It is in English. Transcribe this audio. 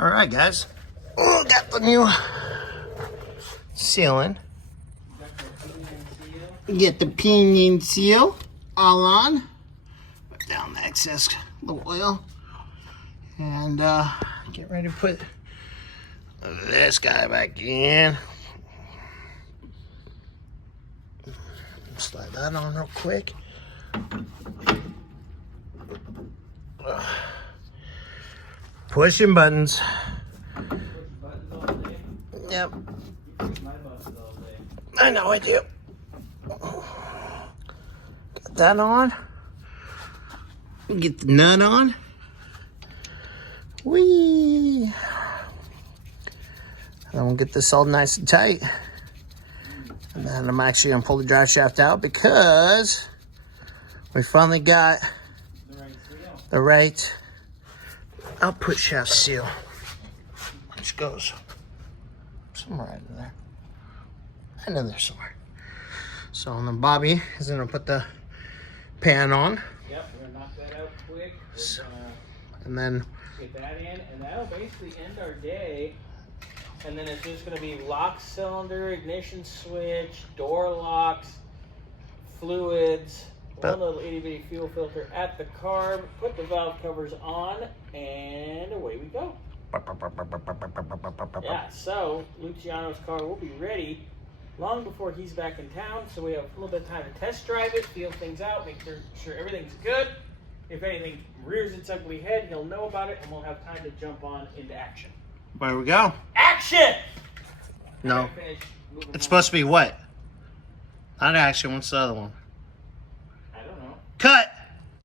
All right, guys. Oh, got the new sealing. Get the pinion seal all on. Put down the excess little oil. And get ready to put this guy back in. Slide that on real quick. Pushing buttons. Yep. I know I do. Got that on. Get the nut on. Whee! And then we'll get this all nice and tight. And then I'm actually gonna pull the drive shaft out because we finally got the right output shaft seal, which goes somewhere right in there. I know there's somewhere. So then Bobby is gonna put the pan on. Yep, we're gonna knock that out quick. So, and then get that in, and that'll basically end our day. And then it's just gonna be lock cylinder, ignition switch, door locks, fluids, one little itty bitty fuel filter at the carb, put the valve covers on, and away we go. Yeah, so Luciano's car will be ready long before he's back in town, so we have a little bit of time to test drive it, feel things out, make sure everything's good. If anything rears its ugly head, he'll know about it, and we'll have time to jump on into action. There we go. Action! No. It's supposed to be what? Not action. What's the other one? I don't know. Cut!